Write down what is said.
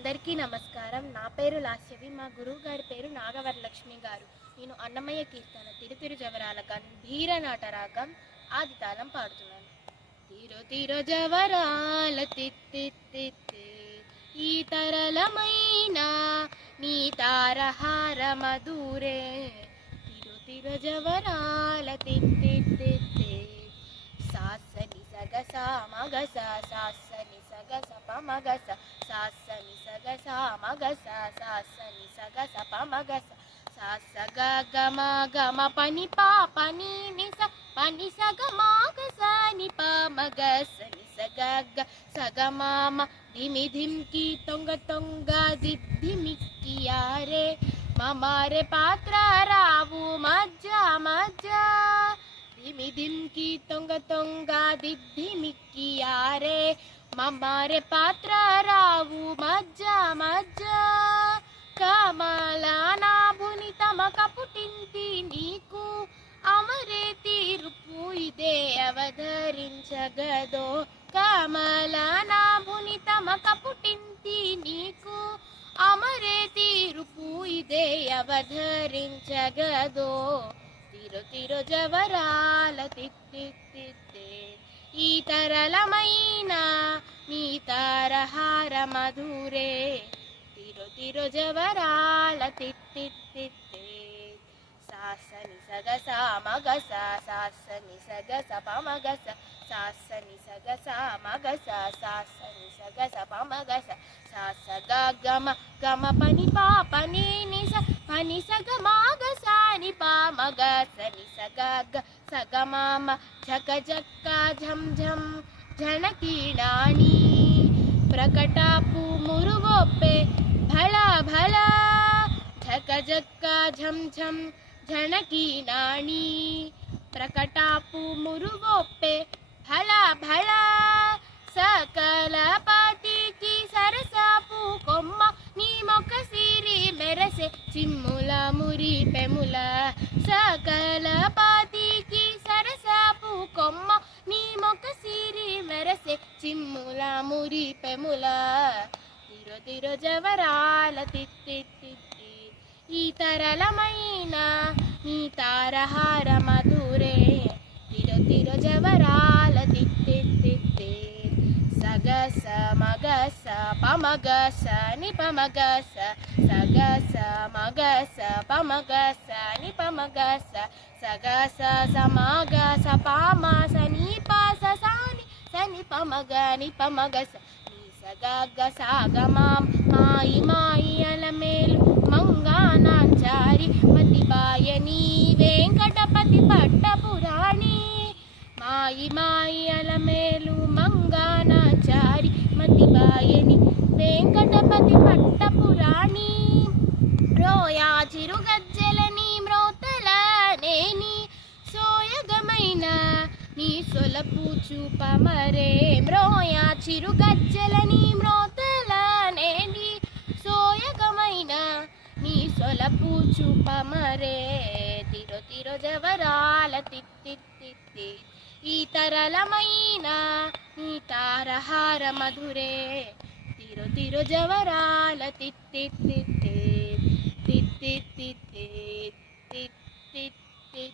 అందరికీ నమస్కారం. నా పేరు లాస్యవి. మా గురువు గారి పేరు నాగవరలక్ష్మి గారు. నేను అన్నమయ్య కీర్తన తిరుతిరు జవరాల గంభీర నాటరాగం ఆదితాళం పాడుతున్నాను. తిరు తిరు జవరాల తిత్తిత్తిత్తి ఈ తరళమైన నీ తారహార మధురే తిరు తిరు జవరాల తిత్తిత్తిత్తి సాసని సగస మగస సాసని సగస పమగస సాసని సగస మగస సాసని సగస పమగస సాస గమ గమ పని పా పని నిస పని సగ మాగస ని పమగస ని సగ సగమామ ధిమి ధిమ్కి తొంగ తొంగ దిద్ధిమిక్కి యారే మమారే పాత్ర రావు మజ్జ మజ్జ ధిమి ధిమ్కి తొంగ తొంగ దిద్ధిమిక్కి యారే మమారే పాత్ర రావు మజ్జ మజ్జ కమలానాభుని తమక పుట్టింది నీకు అమరే తీర్పు ఇదే అవధరించగదో కమలానాభుని తమక పుట్టింది నీకు అమరే తీర్పు ఇదే అవధరించగదో తిరు తిరు జవరాల తిత్తిత్తిత్తే ఈ తరళమైన నీ తారహార మధురే తిరు తిరు జవరాల తిత్తిత్తిత్తే సాసని సగస మగస సాసని సగస పమగస సాసని సగస మగస సాసని సగస పమగస సాస గమ గమ పని పా పని నిస పని సగ మాగస ని పమగస ని సగ సగమామ జగ జక్క ఝం ఝం ఝణకీడాణి ప్రకటాపు మురువొప్పే భళ భళ ఝక జక్క ఝం ఝం ఝణకీడాణి ప్రకటాపు మురువొప్పే భళ భళ సకల పతికి సరసపు కొమ్మ నీ మొక్క సిరి మెరసే చిమ్ముల మురి పెముల సకల పతికి సరసపు కొమ్మ నీ మొక్క సిరి మెరసే చిమ్ముల మురి పెముల తిరు తిరు జవరాల తిత్తిత్తిత్తి ఈ తరళమైన నీ తారహార మధురే తిరు తిరు జవరాల తిత్తిత్తిత్తి సగస మగస పమగస ని పమగస సగస మగస పమగస ని పమగస సగస సమగస పామస ని పాస సాని సని పమగ ని పమగస ని సగగ సాగమాం మాయి మాయి అలమేలు మంగానాంచారి మతిబాయని వెంకటపతి పట్టపురాణి మాయి మాయి అలమేలు మంగానాచారి మతిబాయని వెంకటపతి పట్టపురాణి రోయా చిరుగజ్జలని మ్రోతలనేని సోయగమైన నీ సొలపు చూపమరే మ్రోయా చిరుగజ్జలని మ్రోతలనేని సోయగమైన నీ సొలపు చూపమరే తిరు తిరు జవరాల తిత్తిత్తిత్తి ఈ తరళమైన నీ తారహార మధురే తిరు తిరు జవరాల తిత్తిత్తిత్తే తిత్తిత్తిత్తే తిత్తిత్తిత్తే